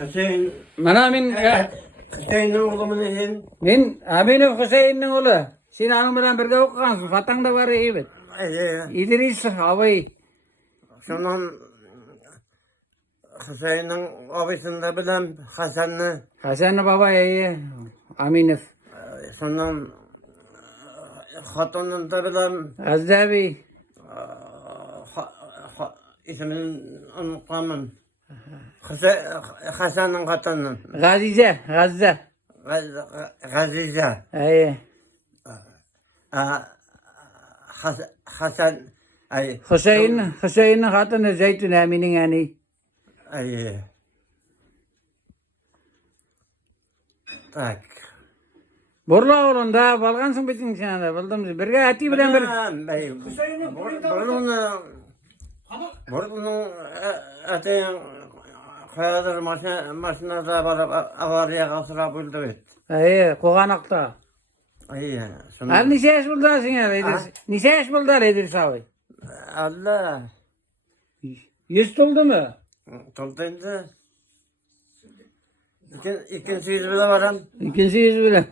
Hüseyin, Mana men Hüseyin'in oğlu mu neyin? men Aminov Husaynning ulu. Sen aның bilen birge okugansın. Fatang da var evet. İdris abay. Şundan Hüseyin'in abisinde bilen Hasan'ı, Hasan baba iyi. Aminov. şundan hatunun da bilen Azdabi. ismini unutmamın. Hasan'ın hatunun. Gazice. Gazza. Gazice. İyi. Hasan ay Hüseyin'in hatıны Zeytun Amin'in yani. ay tak. Burla orunda balgansın bitin sen de bildim. Birge ati bilen bir. Bunun ateyin kayadır maşinada var avariya kalsıra buldu et. İyi, koğanakta. Ay Her nişe eş buldarsın ya İdris. Nişe eş buldar İdris abi. Allah. 100 tuldu mu? Toltaydı. İkinci yüz bile varam. İkinci 100 bile.